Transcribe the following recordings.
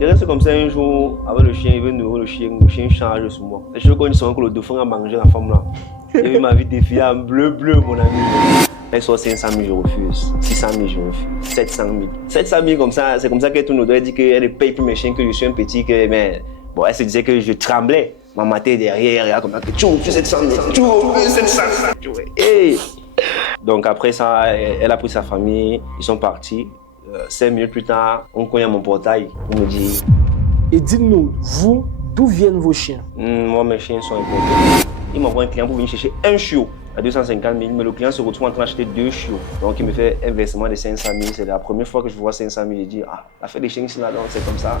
Je reste comme ça un jour, avec le chien, il veut nourrir le chien charge sur moi. Et je veux qu'on dise que le dauphin a mangé la femme là. Et il m'a vu défiler en bleu, mon ami. Elle sort 500 000, je refuse. 600 000, je refuse. 700 000. 700 000 comme ça, c'est comme ça qu'elle tourne au dos. Elle dit qu'elle paye pour mes chiens, que je suis un petit, que, mais bon, elle se disait que je tremblais. Ma maté derrière, regarde comme ça, que tu fais 700 000, tu fais 700 000. Hey. Donc après ça, elle a pris sa famille, ils sont partis. 5 minutes plus tard, on cogne à mon portail pour me dire. Et dites-nous, vous, d'où viennent vos chiens? Moi, mes chiens sont importés. Il m'envoie un client pour venir chercher un chiot à 250 000, mais le client se retrouve en train d'acheter 2 chiots. Donc il me fait un versement de 500 000. C'est la première fois que je vois 500 000. Je dis, ah, la fête des chiens ici, là-dedans, c'est comme ça.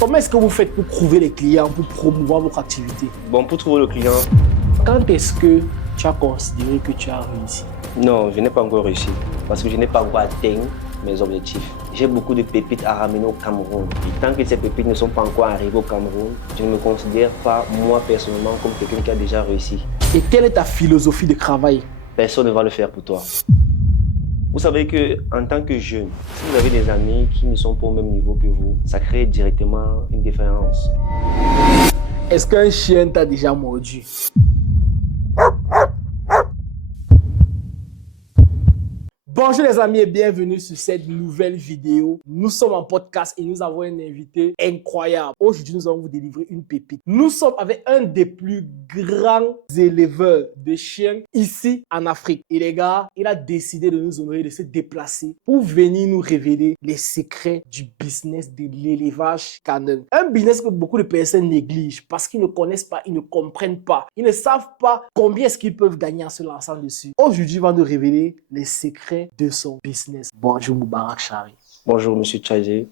Comment est-ce que vous faites pour trouver les clients, pour promouvoir votre activité? Bon, pour trouver le client. Quand est-ce que tu as considéré que tu as réussi? Non, je n'ai pas encore réussi parce que je n'ai pas encore atteint mes objectifs. J'ai beaucoup de pépites à ramener au Cameroun. Et tant que ces pépites ne sont pas encore arrivées au Cameroun, je ne me considère pas, moi personnellement, comme quelqu'un qui a déjà réussi. Et quelle est ta philosophie de travail? Personne ne va le faire pour toi. Vous savez qu'en tant que jeune, si vous avez des amis qui ne sont pas au même niveau que vous, ça crée directement une différence. Est-ce qu'un chien t'a déjà mordu? Bonjour les amis et bienvenue sur cette nouvelle vidéo. Nous sommes en podcast et nous avons un invité incroyable. Aujourd'hui, nous allons vous délivrer une pépite. Nous sommes avec un des plus grands éleveurs de chiens ici en Afrique. Et les gars, il a décidé de nous honorer, de se déplacer pour venir nous révéler les secrets du business de l'élevage canin. Un business que beaucoup de personnes négligent parce qu'ils ne connaissent pas, ils ne comprennent pas. Ils ne savent pas combien est-ce qu'ils peuvent gagner en se lançant dessus. Aujourd'hui, il va nous révéler les secrets de son business. Bonjour Moubarak Chari. Bonjour Monsieur Tchadé.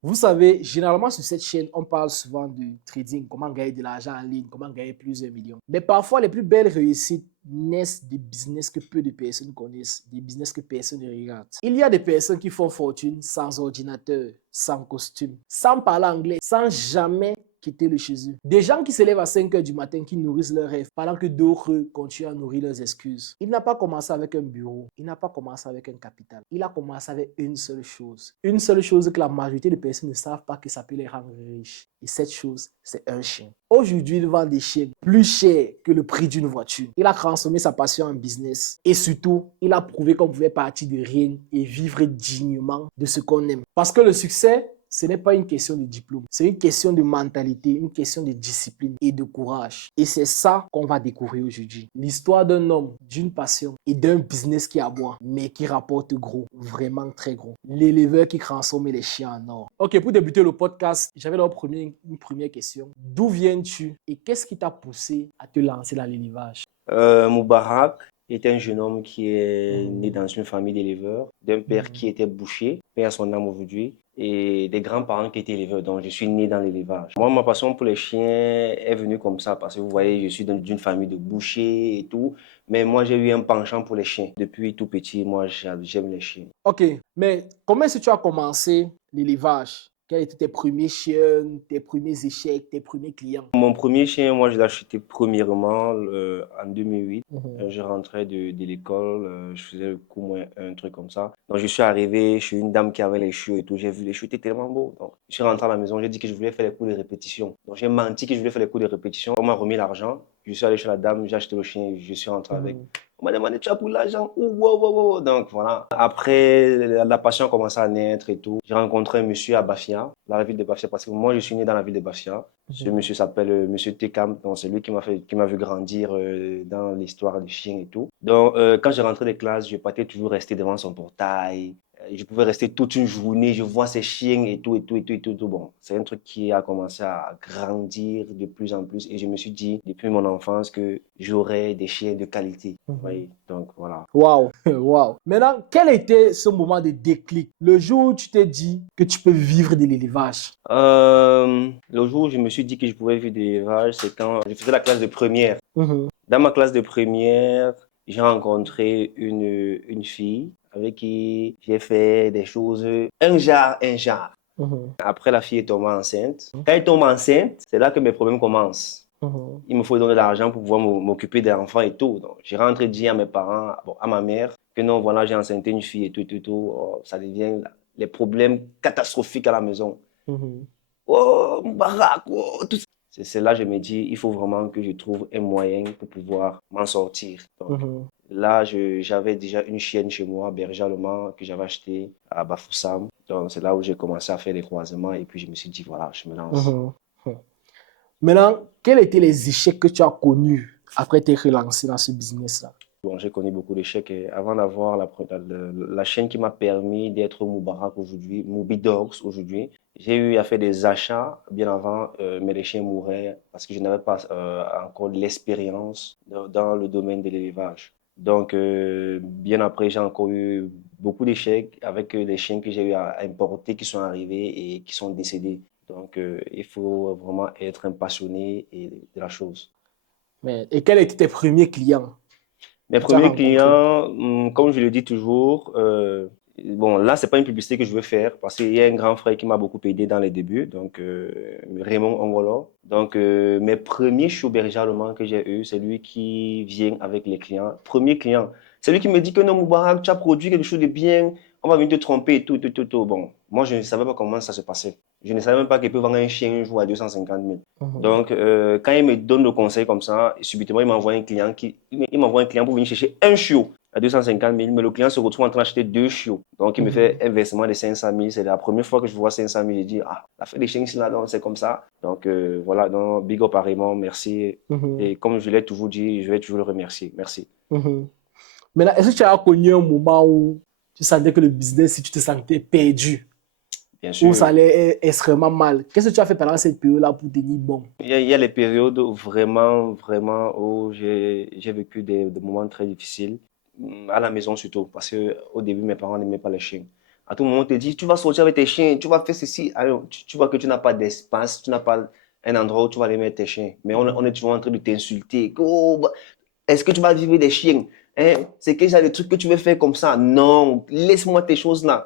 Vous savez, généralement sur cette chaîne, on parle souvent de trading, comment gagner de l'argent en ligne, comment gagner plusieurs millions. Mais parfois, les plus belles réussites naissent des business que peu de personnes connaissent, des business que personne ne regarde. Il y a des personnes qui font fortune sans ordinateur, sans costume, sans parler anglais, sans jamais quitter le chez eux. Des gens qui se lèvent à 5 heures du matin, qui nourrissent leurs rêves, pendant que d'autres continuent à nourrir leurs excuses. Il n'a pas commencé avec un bureau, il n'a pas commencé avec un capital. Il a commencé avec une seule chose. Une seule chose que la majorité des personnes ne savent pas que ça peut les rendre riches. Et cette chose, c'est un chien. Aujourd'hui, il vend des chiens plus chers que le prix d'une voiture. Il a transformé sa passion en business. Et surtout, il a prouvé qu'on pouvait partir de rien et vivre dignement de ce qu'on aime. Parce que le succès, ce n'est pas une question de diplôme, c'est une question de mentalité, une question de discipline et de courage. Et c'est ça qu'on va découvrir aujourd'hui. L'histoire d'un homme, d'une passion et d'un business qui aboie, mais qui rapporte gros, vraiment très gros. L'éleveur qui transforme les chiens en or. Ok, pour débuter le podcast, j'avais une première question. D'où viens-tu et qu'est-ce qui t'a poussé à te lancer dans l'élevage? Moubarak est un jeune homme qui est né dans une famille d'éleveurs, d'un père qui était boucher, père à son âme aujourd'hui, et des grands-parents qui étaient éleveurs. Donc, je suis né dans l'élevage. Moi, ma passion pour les chiens est venue comme ça parce que vous voyez, je suis d'une famille de bouchers et tout. Mais moi, j'ai eu un penchant pour les chiens. Depuis tout petit, moi, j'aime les chiens. Ok, mais comment est-ce que tu as commencé l'élevage? Quels étaient tes premiers chiens, tes premiers échecs, tes premiers clients? Mon premier chien, moi, je l'ai acheté premièrement en 2008. Mhm. Je rentrais de l'école, je faisais le coup moins un truc comme ça. Donc, je suis arrivé chez une dame qui avait les chiots et tout. J'ai vu les chiots étaient tellement beaux. Donc, je suis rentré à la maison, j'ai dit que je voulais faire les cours de répétition. Donc, j'ai menti que je voulais faire les cours de répétition. On m'a remis l'argent. Je suis allé chez la dame, j'ai acheté le chien et je suis rentré avec. On m'a demandé, tu as pour l'argent? Oh, wow, wow, wow. Donc voilà. Après, la passion a commencé à naître et tout. J'ai rencontré un monsieur à Bafia, dans la ville de Bafia, parce que moi, je suis né dans la ville de Bafia. Ce monsieur s'appelle Monsieur Tekam. Donc c'est lui qui m'a vu grandir dans l'histoire des chiens et tout. Donc quand je rentrais des classes, je partais toujours rester devant son portail. Je pouvais rester toute une journée, je vois ces chiens et tout, et tout, et tout, et tout, et tout. Bon, c'est un truc qui a commencé à grandir de plus en plus. Et je me suis dit, depuis mon enfance, que j'aurais des chiens de qualité. Oui, donc voilà. Waouh, waouh. Maintenant, quel était ce moment de déclic? Le jour où tu t'es dit que tu peux vivre de l'élevage? Le jour où je me suis dit que je pouvais vivre de l'élevage, c'est quand je faisais la classe de première. Mhm. Dans ma classe de première, j'ai rencontré une fille avec qui j'ai fait des choses, un genre, un genre. Mhm. Après, la fille est tombée enceinte. Quand elle tombe enceinte, c'est là que mes problèmes commencent. Mhm. Il me faut donner de l'argent pour pouvoir m'occuper des enfants et tout. Donc, j'ai rentré dire à mes parents, bon, à ma mère, que non, voilà, j'ai enceinté une fille et tout, tout, tout. Oh, ça devient les problèmes catastrophiques à la maison. Mhm. Oh, Moubarak, oh, tout ça. C'est là que je me dis, il faut vraiment que je trouve un moyen pour pouvoir m'en sortir. Donc, Mhm. là, j'avais déjà une chienne chez moi, berger allemand, que j'avais acheté à Bafoussam. Donc, c'est là où j'ai commencé à faire les croisements et puis je me suis dit, voilà, je me lance. Mhm. Mhm. Maintenant, quels étaient les échecs que tu as connus après t'être relancé dans ce business-là? Bon, j'ai connu beaucoup d'échecs et avant d'avoir la chaîne qui m'a permis d'être Moubarak aujourd'hui, Moubi Dogs aujourd'hui, j'ai eu à faire des achats bien avant, mais les chiens mouraient parce que je n'avais pas encore l'expérience dans le domaine de l'élevage. Donc, bien après, j'ai encore eu beaucoup d'échecs avec des chiens que j'ai eu à importer qui sont arrivés et qui sont décédés. Donc, il faut vraiment être un passionné de la chose. Et quels étaient tes premiers clients Mes que tu as premiers rencontrés? clients, comme je le dis toujours, bon, là, c'est pas une publicité que je veux faire parce qu'il y a un grand frère qui m'a beaucoup aidé dans les débuts, donc Raymond Ongolo. Donc, mes premiers chiots berger allemands que j'ai eu, c'est lui qui vient avec les clients. Premier client, c'est lui qui me dit que non, Moubarak, tu as produit quelque chose de bien, on va venir te tromper et tout, tout, tout, tout. Bon, moi, je ne savais pas comment ça se passait. Je ne savais même pas qu'il peut vendre un chien un jour à 250 000. Mhm. Donc, quand il me donne le conseil comme ça, subitement, il m'envoie un client pour venir chercher un chiot à 250 000, mais le client se retrouve en train d'acheter deux chiots. Donc, il me fait Mhm. un versement de 500 000. C'est la première fois que je vois 500 000. Je dis, ah, la fête des chiens ici, là, donc c'est comme ça. Donc, voilà, donc, big up à Raymond, merci. Mhm. Et comme je l'ai toujours dit, je vais toujours le remercier. Merci. Mhm. Maintenant, est-ce que tu as connu un moment où tu sentais que le business, si tu te sentais perdu, Bien où ça sûr, allait extrêmement mal? Qu'est-ce que tu as fait pendant cette période-là pour tenir bon? il y a les périodes où vraiment, vraiment, où j'ai vécu des moments très difficiles, à la maison surtout, parce que au début, mes parents n'aimaient pas les chiens. À tout moment, on te dit, tu vas sortir avec tes chiens, tu vas faire ceci. Alors, tu vois que tu n'as pas d'espace, tu n'as pas un endroit où tu vas aller mettre tes chiens. Mais on est toujours en train de t'insulter. Oh, bah, est-ce que tu vas vivre des chiens? Hein? C'est que j'ai des trucs que tu veux faire comme ça. Non, laisse-moi tes choses là.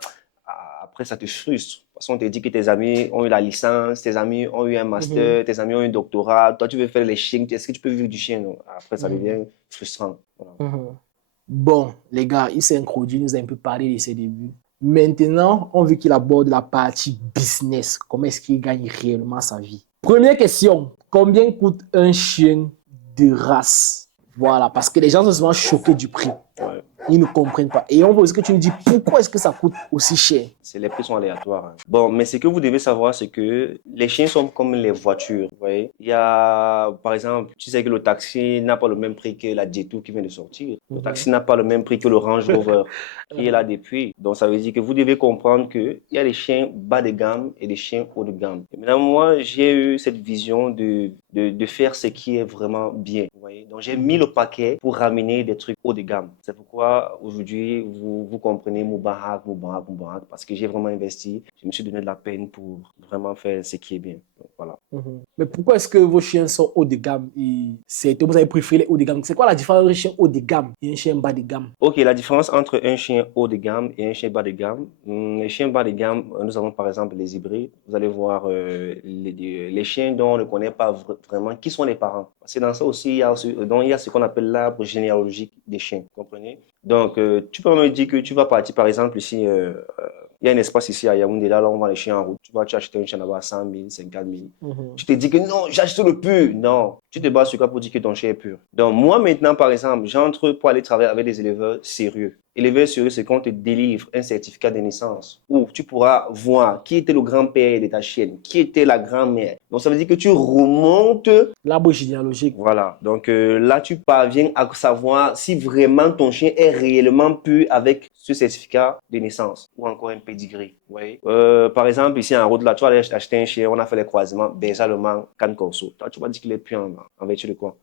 Après, ça te frustre. Parce qu'on te dit que tes amis ont eu la licence, tes amis ont eu un Mhm. master, tes amis ont eu un doctorat. Toi, tu veux faire les chiens. Est-ce que tu peux vivre du chien? Non. Après, ça Mhm. devient frustrant. Voilà. Mhm. Bon, les gars, il s'est introduit, il nous a un peu parlé de ses débuts. Maintenant, on veut qu'il aborde la partie business. Comment est-ce qu'il gagne réellement sa vie? Première question, combien coûte un chien de race? Voilà, parce que les gens sont souvent choqués du prix. Ouais. Ils ne comprennent pas. Et on veut aussi que tu nous dis pourquoi est-ce que ça coûte aussi cher? Les prix sont aléatoires, hein. Bon, mais ce que vous devez savoir, c'est que les chiens sont comme les voitures. Vous voyez, il y a, par exemple, tu sais que le taxi n'a pas le même prix que la Jetour qui vient de sortir. Le Mhm. taxi n'a pas le même prix que le Range Rover qui est là depuis. Donc, ça veut dire que vous devez comprendre qu'il y a des chiens bas de gamme et des chiens haut de gamme. Et maintenant, moi, j'ai eu cette vision de faire ce qui est vraiment bien. Vous voyez? Donc, j'ai mis le paquet pour ramener des trucs haut de gamme. C'est pourquoi aujourd'hui, vous comprenez Moubarak, Moubarak, Moubarak, parce que j'ai vraiment investi. Je me suis donné de la peine pour vraiment faire ce qui est bien. Donc, voilà. Mhm. Mais pourquoi est-ce que vos chiens sont haut de gamme et vous avez préféré les haut de gamme? C'est quoi la différence entre un chien haut de gamme et un chien bas de gamme? Ok, la différence entre un chien haut de gamme et un chien bas de gamme. Les chiens bas de gamme, nous avons par exemple les hybrides. Vous allez voir les chiens dont on ne connaît pas vraiment qui sont les parents. Parce que dans ça aussi, il y a ce qu'on appelle l'arbre généalogique des chiens. Vous comprenez? Donc, tu peux me dire que tu vas partir par exemple ici. Il y a un espace ici à Yaoundé, là on vend les chiens en route. Tu vas tu acheter un chien là-bas à 100 000, 50 000. Mhm. Tu te dis que non, j'achète le pur. Non, tu te bases sur quoi pour dire que ton chien est pur. Donc, moi maintenant, par exemple, j'entre pour aller travailler avec des éleveurs sérieux. Éleveur sérieux, c'est qu'on te délivre un certificat de naissance où tu pourras voir qui était le grand-père de ta chienne, qui était la grand-mère. Donc, ça veut dire que tu remontes. L'arbre généalogique. Voilà, donc là, tu parviens à savoir si vraiment ton chien est réellement pur avec ce certificat de naissance ou encore un pedigree. Vous voyez? Par exemple, ici en route, là, tu vas aller acheter un chien, on a fait les croisements, berger allemand, Can Corso. Toi, tu vas dire qu'il est pur en vertu de quoi?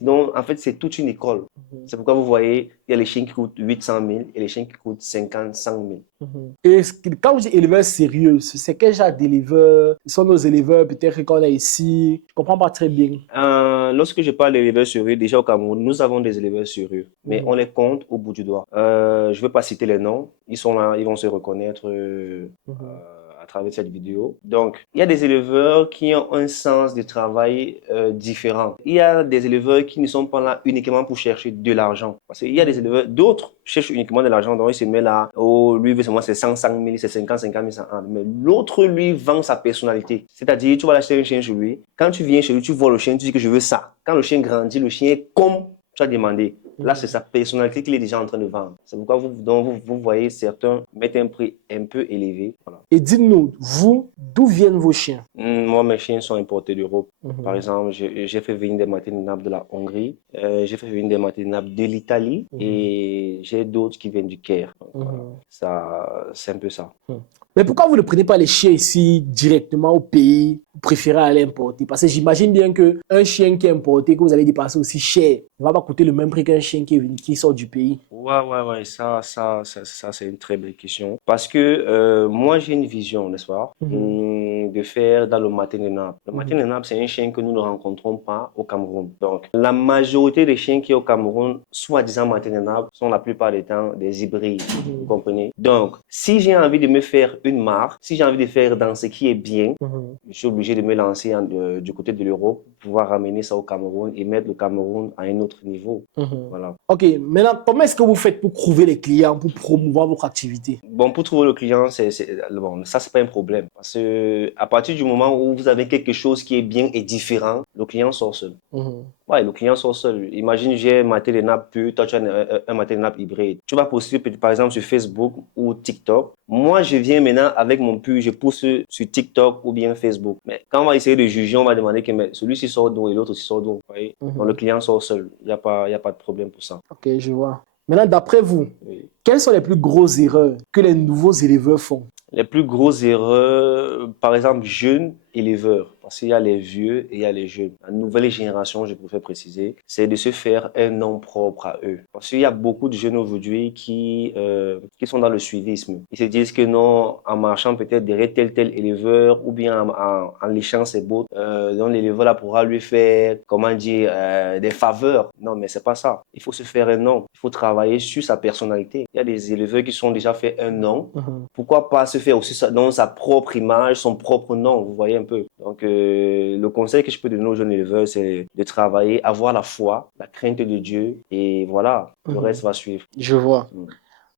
Donc, en fait, c'est toute une école. Mhm. C'est pourquoi vous voyez, il y a les chiens qui coûtent 800 000 et les chiens qui coûtent 50, 100 000. Mhm. Et quand vous dites éleveurs sérieux, c'est quel genre d'éleveurs? Ce sont nos éleveurs peut-être qu'on a ici. Je ne comprends pas très bien. Lorsque je parle d'éleveurs sérieux, déjà au Cameroun, nous avons des éleveurs sérieux, mais on Mhm. les compte au bout du doigt. Je ne veux pas citer les noms, ils sont là, ils vont se reconnaître Mhm. travers cette vidéo. Donc, il y a des éleveurs qui ont un sens de travail différent. Il y a des éleveurs qui ne sont pas là uniquement pour chercher de l'argent. Parce qu'il y a des éleveurs, d'autres cherchent uniquement de l'argent, donc il se met là, oh, lui, c'est 100 000, c'est 50 000, 100 000. Mais l'autre, lui, vend sa personnalité. C'est-à-dire, tu vas acheter un chien chez lui. Quand tu viens chez lui, tu vois le chien, tu dis que je veux ça. Quand le chien grandit, le chien est comme tu as demandé. Là, c'est sa personnalité qu'il est déjà en train de vendre. C'est pourquoi vous voyez certains mettre un prix un peu élevé. Voilà. Et dites-nous, vous, d'où viennent vos chiens? Moi, mes chiens sont importés d'Europe. Mhm. Par exemple, j'ai fait venir des Martini Napes de la Hongrie, j'ai fait venir des Martini Napes de l'Italie et j'ai d'autres qui viennent du Caire. Donc, voilà. Ça, c'est un peu ça. Mais pourquoi vous ne prenez pas les chiens ici directement au pays? Vous préférez aller importer? Parce que j'imagine bien qu'un chien qui est importé, que vous allez dépenser aussi cher, ne va pas coûter le même prix qu'un chien qui sort du pays. Ouais, ça, c'est une très belle question. Parce que moi, j'ai une vision, n'est-ce pas, de faire dans le Martini Napes. Le Martini Napes, c'est un chien que nous ne rencontrons pas au Cameroun. Donc, la majorité des chiens qui sont au Cameroun, soi-disant Martini Napes, sont la plupart du temps des hybrides. Vous comprenez? Donc, si j'ai envie de me faire une marque, si j'ai envie de faire dans ce qui est bien, je suis obligé de me lancer du côté de l'Europe pour pouvoir ramener ça au Cameroun et mettre le Cameroun à un autre niveau. Voilà. Ok, maintenant, comment est-ce que vous faites pour trouver les clients, pour promouvoir votre activité? Bon, pour trouver le client, bon, ça, c'est pas un problème. Parce que à partir du moment où vous avez quelque chose qui est bien et différent, le client sort seul. Ouais, le client sort seul. Imagine, j'ai un télénappe pur, toi tu as un télénappe hybride. Tu vas poster par exemple sur Facebook ou TikTok. Moi, je viens maintenant avec mon pur, je poste sur TikTok ou bien Facebook. Mais quand on va essayer de juger, on va demander que celui-ci sort d'où et l'autre aussi sort d'où. Donc le client sort seul. Il n'y a pas de problème pour ça. Ok, je vois. Maintenant, d'après vous, Oui. quelles sont les plus grosses erreurs que les nouveaux éleveurs font? Les plus grosses erreurs, par exemple, jeunes éleveurs, parce qu'il y a les vieux et il y a les jeunes. La nouvelle génération, je préfère préciser, c'est de se faire un nom propre à eux. Parce qu'il y a beaucoup de jeunes aujourd'hui qui sont dans le suivisme. Ils se disent que non, en marchant peut-être derrière tel éleveur ou bien en léchant ses bottes, donc l'éleveur là pourra lui faire, comment dire, des faveurs. Non, mais c'est pas ça. Il faut se faire un nom. Il faut travailler sur sa personnalité. Il y a des éleveurs qui sont déjà fait un nom. Pourquoi pas se faire aussi dans sa propre image, son propre nom, vous voyez un peu. Donc, le conseil que je peux donner aux jeunes éleveurs, c'est de travailler, avoir la foi, la crainte de Dieu, et voilà, le reste va suivre. Je vois.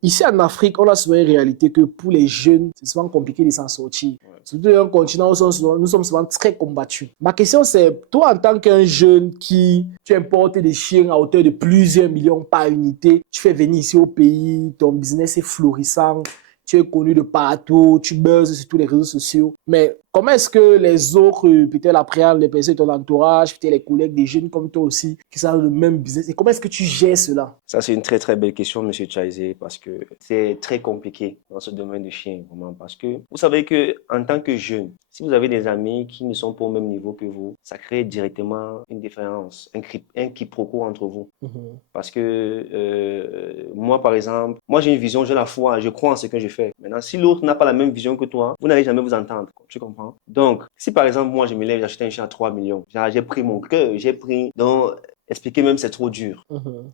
Ici en Afrique, on a souvent une réalité que pour les jeunes, c'est souvent compliqué de s'en sortir. Surtout dans un continent où nous sommes souvent très combattus. Ma question c'est, toi en tant qu'un jeune tu importes des chiens à hauteur de plusieurs millions par unité, tu fais venir ici au pays, ton business est florissant, tu es connu de partout, tu buzzes sur tous les réseaux sociaux. Mais comment est-ce que les autres, peut-être après, les personnes de ton entourage, peut-être les collègues des jeunes comme toi aussi, qui sont dans le même business, et comment est-ce que tu gères cela? Ça, c'est une très, très belle question, Monsieur Chaizé, parce que c'est très compliqué dans ce domaine de chien, vraiment, parce que vous savez que en tant que jeune, si vous avez des amis qui ne sont pas au même niveau que vous, ça crée directement une différence, un quiproquo entre vous. Parce que moi, par exemple, moi j'ai une vision, j'ai la foi, je crois en ce que je fais. Maintenant, si l'autre n'a pas la même vision que toi, vous n'allez jamais vous entendre. Tu comprends? Donc, si par exemple, moi je me lève, j'achète un chien à 3 millions, j'ai pris mon cœur, j'ai pris dans expliquer même c'est trop dur.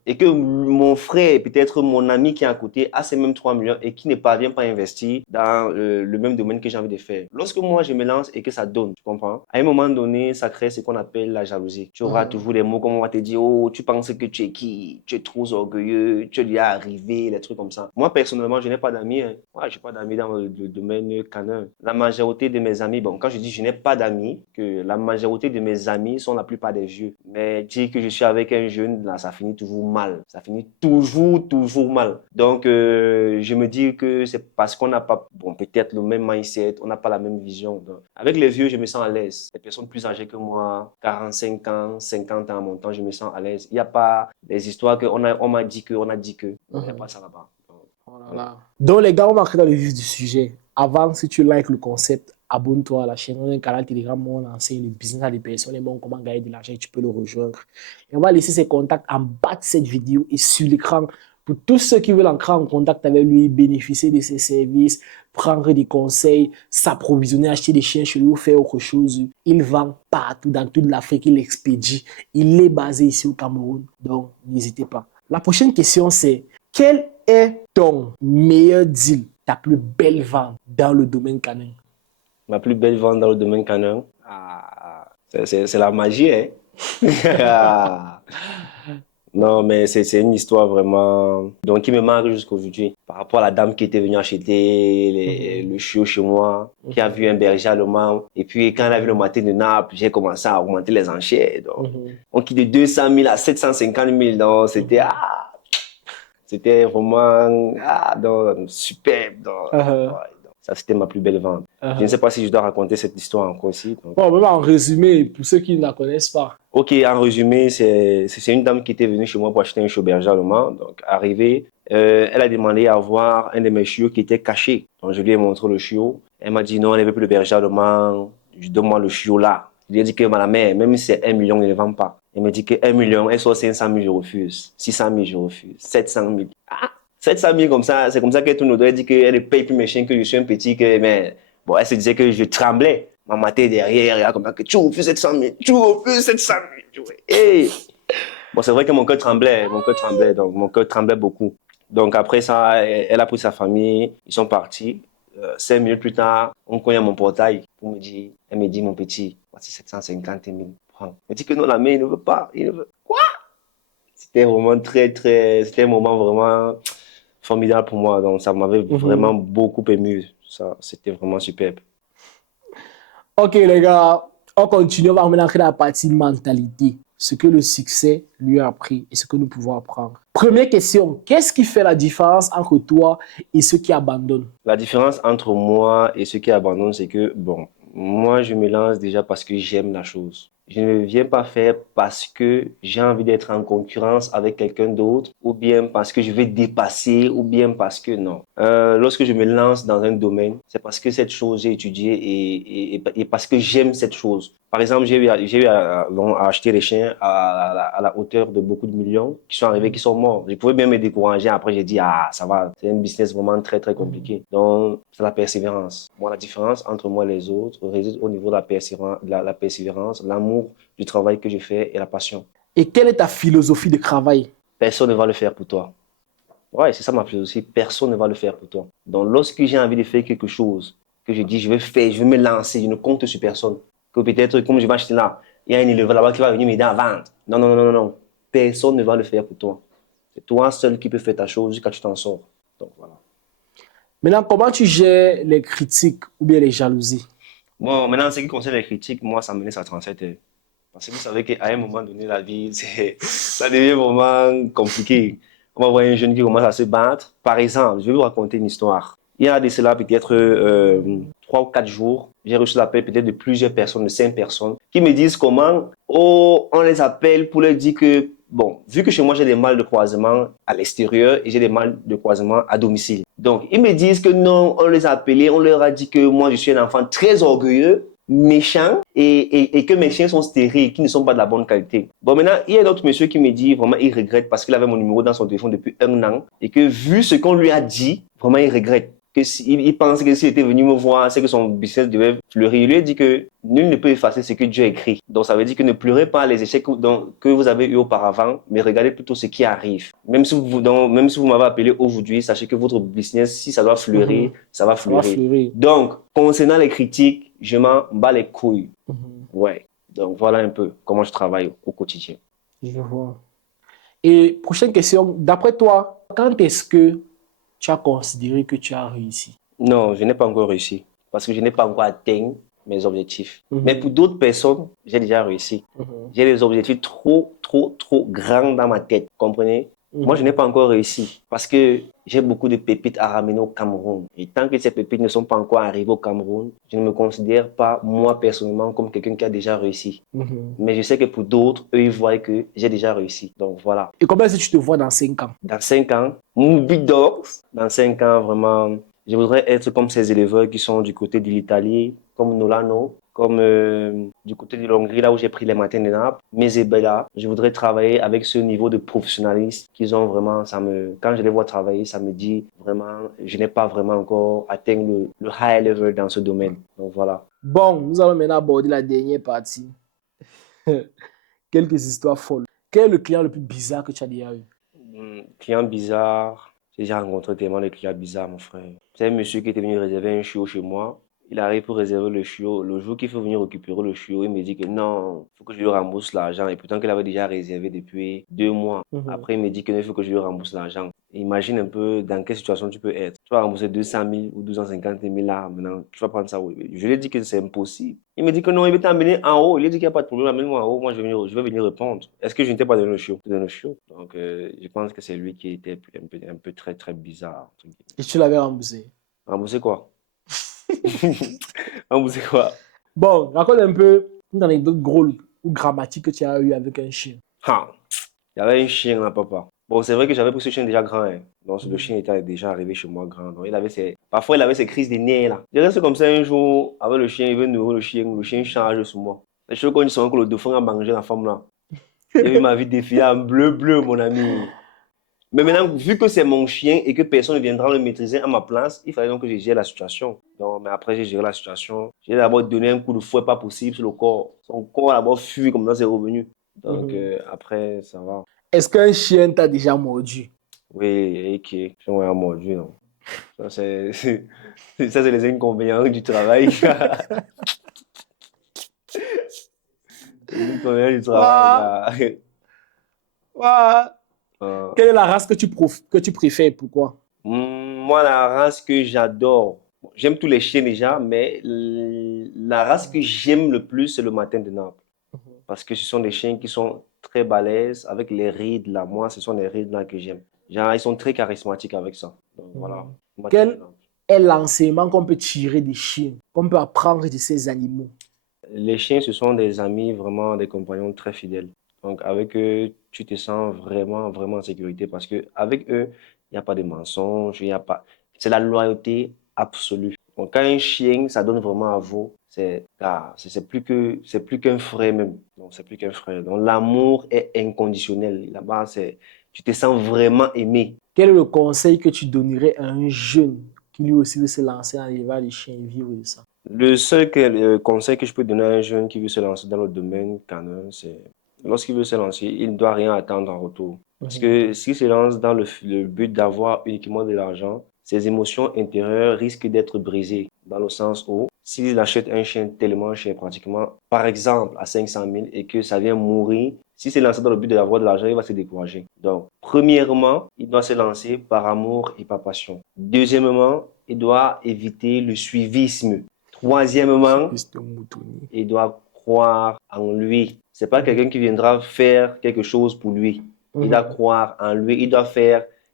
Et que mon frère, peut-être mon ami qui est à côté, a ces mêmes 3 millions et qui ne parvient pas à investir dans le même domaine que j'ai envie de faire. Lorsque moi je me lance et que ça donne, tu comprends? À un moment donné, ça crée ce qu'on appelle la jalousie. Tu auras toujours des mots comme on va te dire, oh, tu penses que tu es qui? Tu es trop orgueilleux, tu lui as arrivé, les trucs comme ça. Moi, personnellement, je n'ai pas d'amis. Moi, je n'ai pas d'amis dans le domaine canin. La majorité de mes amis, bon, quand je dis je n'ai pas d'amis, que la majorité de mes amis sont la plupart des vieux. Mais dire que je suis avec un jeune, là, ça finit toujours mal. Ça finit toujours mal. Donc, je me dis que c'est parce qu'on n'a pas, bon, peut-être le même mindset, on n'a pas la même vision. Donc, avec les vieux, je me sens à l'aise. Les personnes plus âgées que moi, 45 ans, 50 ans à mon temps, je me sens à l'aise. Il n'y a pas des histoires on m'a dit que, on a dit que. Il n'y a pas ça là-bas. Voilà. Donc, les gars, on va entrer dans le vif du sujet. Avant, si tu likes le concept, abonne-toi à la chaîne. On a un canal Telegram où on enseigne le business à des personnes et comment gagner de l'argent et tu peux le rejoindre. Et on va laisser ses contacts en bas de cette vidéo et sur l'écran pour tous ceux qui veulent entrer en contact avec lui, bénéficier de ses services, prendre des conseils, s'approvisionner, acheter des chiens chez lui ou faire autre chose. Il vend partout dans toute l'Afrique, il expédie. Il est basé ici au Cameroun, donc n'hésitez pas. La prochaine question c'est, quel est ton meilleur deal, ta plus belle vente dans le domaine canin? Ma plus belle vente dans le domaine canin. Ah, c'est la magie, hein? Ah. Non, mais c'est une histoire vraiment donc qui me marque jusqu'aujourd'hui. Par rapport à la dame qui était venue acheter le chiot chez moi, qui a vu un berger allemand. Et puis, quand elle a vu le matin de Naples, j'ai commencé à augmenter les enchères. Donc, on quitte de 200 000 à 750 000. Donc, c'était vraiment donc, superbe. Donc, ouais, donc, ça, c'était ma plus belle vente. Je ne sais pas si je dois raconter cette histoire encore ici. Donc. Bon, même en résumé, pour ceux qui ne la connaissent pas. Ok, en résumé, c'est une dame qui était venue chez moi pour acheter un chiot berger allemand. Donc, arrivée, elle a demandé à voir un de mes chiots qui était caché. Donc, je lui ai montré le chiot. Elle m'a dit non, elle ne veut plus le berger allemand. Donne-moi le chiot là. Je lui ai dit que madame, même si c'est 1 million, elle ne le vend pas. Elle me dit que 1 million, elle soit 500 000, je refuse. 600 000, je refuse. 700 000. Ah, 700 000 comme ça, c'est comme ça qu'elle tourne au dos. Elle dit qu'elle ne paye plus mes chiens, que je suis un petit, mais bon, elle se disait que je tremblais. Ma tête derrière, il y a comme ça que tu refuses 700 000, tu refuses 700 000. Hey. Bon, c'est vrai que mon cœur tremblait, donc mon cœur tremblait beaucoup. Donc après ça, elle a pris sa famille, ils sont partis. 5 minutes plus tard, on cogne à mon portail pour me dire, elle me dit, mon petit, voici 750 000. Prends. Elle dit que non, la mère, il ne veut pas, il ne veut. Quoi? C'était vraiment c'était un moment vraiment formidable pour moi. Donc ça m'avait vraiment beaucoup ému. Ça, c'était vraiment superbe. Ok les gars, on continue, on va maintenant entrer dans la partie mentalité. Ce que le succès lui a appris et ce que nous pouvons apprendre. Première question, qu'est-ce qui fait la différence entre toi et ceux qui abandonnent? La différence entre moi et ceux qui abandonnent, c'est que, bon, moi, je me lance déjà parce que j'aime la chose. Je ne viens pas faire parce que j'ai envie d'être en concurrence avec quelqu'un d'autre, ou bien parce que je vais dépasser, ou bien parce que non. Lorsque je me lance dans un domaine, c'est parce que cette chose j'ai étudié et parce que j'aime cette chose. Par exemple, j'ai eu à acheter des chiens à la hauteur de beaucoup de millions qui sont arrivés, qui sont morts. Je pouvais bien me décourager. Après, j'ai dit, ça va, c'est un business vraiment très, très compliqué. Donc, c'est la persévérance. Moi, la différence entre moi et les autres réside au niveau de la persévérance, l'amour du travail que je fais et la passion. Et quelle est ta philosophie de travail? Personne ne va le faire pour toi. Ouais, c'est ça ma philosophie. Personne ne va le faire pour toi. Donc, lorsque j'ai envie de faire quelque chose, que je dis, je vais faire, je vais me lancer, je ne compte sur personne. Que peut-être, comme je vais acheter là, il y a un éleveur là-bas qui va venir m'aider à vendre. Non, non, non, non, non. Personne ne va le faire pour toi. C'est toi seul qui peux faire ta chose jusqu'à ce que tu t'en sors. Donc, voilà. Maintenant, comment tu gères les critiques ou bien les jalousies? Bon, maintenant, en ce qui concerne les critiques, moi, ça me laisse à 37 heures. Parce que vous savez qu'à un moment donné, la vie, ça devient vraiment compliqué. On va voir un jeune qui commence à se battre. Par exemple, je vais vous raconter une histoire. Il y a de cela peut-être 3 ou 4 jours, j'ai reçu l'appel peut-être de plusieurs personnes, de 5 personnes, qui me disent comment, oh, on les appelle pour leur dire que, bon, vu que chez moi j'ai des malles de croisement à l'extérieur et j'ai des malles de croisement à domicile. Donc, ils me disent que non, on les a appelés, on leur a dit que moi je suis un enfant très orgueilleux, méchant et que mes chiens sont stériles, qui ne sont pas de la bonne qualité. Bon, maintenant, il y a un autre monsieur qui me dit vraiment il regrette parce qu'il avait mon numéro dans son téléphone depuis 1 an et que vu ce qu'on lui a dit, vraiment il regrette. Il pense que s'il était venu me voir, c'est que son business devait fleurir. Il lui a dit que nul ne peut effacer ce que Dieu a écrit. Donc ça veut dire que ne pleurez pas les échecs que vous avez eu auparavant, mais regardez plutôt ce qui arrive. Même si vous m'avez appelé aujourd'hui, sachez que votre business, si ça doit fleurir, ça va Ça va fleurir. fleurir. Donc, concernant les critiques, je m'en bats les couilles. Ouais. Donc voilà un peu comment je travaille au quotidien. Je vois. Et prochaine question, d'après toi, quand est-ce que tu as considéré que tu as réussi? Non, je n'ai pas encore réussi parce que je n'ai pas encore atteint mes objectifs. Mais pour d'autres personnes, j'ai déjà réussi. J'ai des objectifs trop, trop, trop grands dans ma tête. Comprenez? Moi, je n'ai pas encore réussi parce que j'ai beaucoup de pépites à ramener au Cameroun. Et tant que ces pépites ne sont pas encore arrivées au Cameroun, je ne me considère pas, moi, personnellement, comme quelqu'un qui a déjà réussi. Mais je sais que pour d'autres, eux, ils voient que j'ai déjà réussi. Donc, voilà. Et comment est-ce que tu te vois dans 5 ans? Dans 5 ans, Moby Dogs, dans 5 ans, vraiment, je voudrais être comme ces éleveurs qui sont du côté de l'Italie, comme Nolano, comme du côté de l'Hongrie, là où j'ai pris les matins de Naples, Mezebela. Je voudrais travailler avec ce niveau de professionnalisme qu'ils ont vraiment. Quand je les vois travailler, ça me dit vraiment, je n'ai pas vraiment encore atteint le high level dans ce domaine. Donc voilà. Bon, nous allons maintenant aborder la dernière partie. Quelques histoires folles. Quel est le client le plus bizarre que tu as déjà eu? Client bizarre. J'ai déjà rencontré tellement de clients bizarres, mon frère. C'est un monsieur qui était venu réserver un chiot chez moi. Il arrive pour réserver le chiot. Le jour qu'il faut venir récupérer le chiot, il me dit que non, il faut que je lui rembourse l'argent. Et pourtant qu'il avait déjà réservé depuis 2 mois. Mhm. Après, il me dit qu'il faut que je lui rembourse l'argent. Imagine un peu dans quelle situation tu peux être. Tu vas rembourser 200 000 ou 250 000 là. Maintenant, tu vas prendre ça où? Je lui ai dit que c'est impossible. Il me dit que non, il veut t'emmener en haut. Il a dit qu'il n'y a pas de problème, amène-moi en haut. Moi, je vais venir répondre. Est-ce que je ne t'ai pas donné le chiot? Je t'ai donné le chiot. Donc, je pense que c'est lui qui était un peu très, très bizarre. Et tu l'avais remboursé. Rembourser quoi? Rembourser quoi? Bon, raconte un peu une anecdote drôle ou grammatique que tu as eu avec un chien. Ah, il y avait un chien là, papa. Bon, c'est vrai que j'avais pris ce chien déjà grand, hein. Donc, le Mhm. chien était déjà arrivé chez moi grand. Donc, parfois, il avait ses crises de nerfs là. Je reste comme ça un jour avec le chien, il veut nourrir le chien charge sur moi. Les choses quand ils sont que le dauphin a mangé la femme là. Il a vu ma vie défiler en bleu, bleu, mon ami. Mais maintenant, vu que c'est mon chien et que personne ne viendra le maîtriser à ma place, il fallait donc que je gère la situation. Donc, mais après, j'ai géré la situation. J'ai d'abord donné un coup de fouet pas possible sur le corps. Son corps a d'abord fui, comme ça, c'est revenu. Donc, Mhm. après, ça va. Est-ce qu'un chien t'a déjà mordu? Oui, et qui je suis mordu, non. Ça, ça, c'est les inconvénients du travail. Les inconvénients du travail, Ouah, là. ouah. Euh, Quelle est la race que tu préfères et pourquoi? Moi, la race que j'adore, bon, j'aime tous les chiens déjà, mais la race que j'aime le plus, c'est le matin de Naples. Mhm. Parce que ce sont des chiens qui sont très balèzes, avec les rides là. Moi, ce sont les rides là que j'aime. Genre, ils sont très charismatiques avec ça. Donc voilà, Mhm. matin de Quel Naples. est l'enseignement qu'on peut tirer des chiens, qu'on peut apprendre de ces animaux? Les chiens, ce sont des amis, vraiment des compagnons très fidèles. Donc, avec eux, tu te sens vraiment, vraiment en sécurité parce que avec eux, il n'y a pas de mensonges, il n'y a pas. C'est la loyauté absolue. Donc, quand un chien, ça donne vraiment à vous, c'est plus qu'un frère même. Donc, c'est plus qu'un frère. Donc, l'amour est inconditionnel. Là-bas, tu te sens vraiment aimé. Quel est le conseil que tu donnerais à un jeune qui lui aussi veut se lancer dans l'élevage des chiens et vivre de ça? Le conseil que je peux donner à un jeune qui veut se lancer dans le domaine canin, c'est lorsqu'il veut se lancer, il ne doit rien attendre en retour. Parce Mhm. que s'il se lance dans le but d'avoir uniquement de l'argent, ses émotions intérieures risquent d'être brisées. Dans le sens où, s'il achète un chien tellement cher, pratiquement, par exemple, à 500 000 et que ça vient mourir, s'il s'est lancé dans le but d'avoir de l'argent, il va se décourager. Donc, premièrement, il doit se lancer par amour et par passion. Deuxièmement, il doit éviter le suivisme. Troisièmement, Fils de moutonnier. il doit croire en lui. C'est pas Mhm. quelqu'un qui viendra faire quelque chose pour lui. Il doit Mhm. croire en lui. Il doit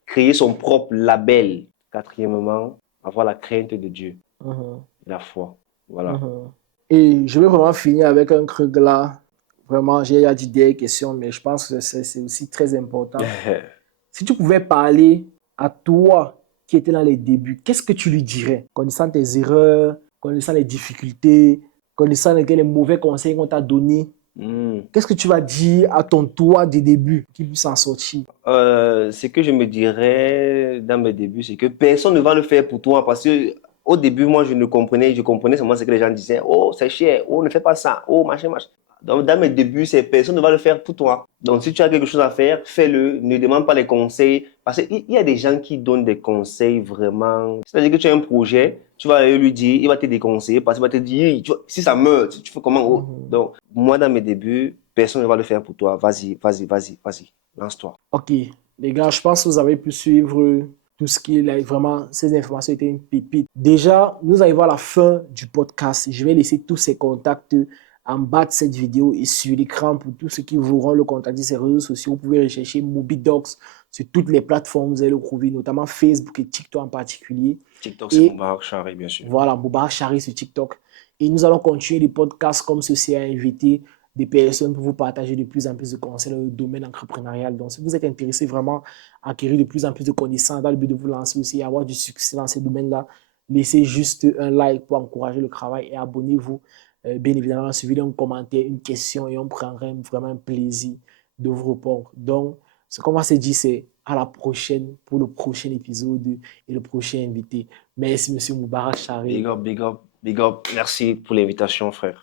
créer son propre label. Quatrièmement, avoir la crainte de Dieu Mhm. et la foi. Voilà. Mhm. Et je vais vraiment finir avec un truc là. Vraiment, j'ai déjà dit des questions, mais je pense que c'est aussi très important. Si tu pouvais parler à toi qui était dans les débuts, qu'est-ce que tu lui dirais? Connaissant tes erreurs, connaissant les difficultés, connaissant les mauvais conseils qu'on t'a donnés, Hmm. qu'est-ce que tu vas dire à ton toi des débuts qui puisse s'en sortir? Ce que je me dirais dans mes débuts, c'est que personne ne va le faire pour toi parce que au début, moi, je comprenais seulement ce que les gens disaient. Oh, c'est cher. Oh, ne fais pas ça. Oh, machin, machin. Donc, dans mes débuts, c'est personne ne va le faire pour toi. Donc, si tu as quelque chose à faire, fais-le. Ne demande pas les conseils. Parce qu'il y a des gens qui donnent des conseils vraiment. C'est-à-dire que tu as un projet, tu vas aller lui dire, il va te déconseiller parce qu'il va te dire, hey, si ça meurt, tu fais comment? Oh. Mhm. Donc, moi, dans mes débuts, personne ne va le faire pour toi. Vas-y, vas-y, vas-y, vas-y. Lance-toi. Ok, les gars, je pense que vous avez pu suivre tout ce qui est là. Vraiment, ces informations étaient une pépite. Déjà, nous arrivons à la fin du podcast. Je vais laisser tous ces contacts en bas de cette vidéo et sur l'écran pour tous ceux qui voudront le contacter sur les réseaux sociaux. Vous pouvez rechercher MobiDocs sur toutes les plateformes. Vous allez le trouver, notamment Facebook et TikTok en particulier. TikTok, c'est Et Moubarak Chari, bien sûr. voilà, Bouba Chari sur TikTok. Et nous allons continuer les podcasts comme ceci à inviter des personnes pour vous partager de plus en plus de conseils dans le domaine entrepreneurial. Donc, si vous êtes intéressé vraiment à acquérir de plus en plus de connaissances dans le but de vous lancer aussi et avoir du succès dans ces domaines-là, laissez juste un like pour encourager le travail et abonnez-vous. Bien évidemment, suivez un commentaire, une question et on prendra vraiment un plaisir de vous répondre. Donc, ce qu'on va se dire, c'est à la prochaine pour le prochain épisode et le prochain invité. Merci, Monsieur Moubarak Chari. Big up, big up, big up. Merci pour l'invitation, frère.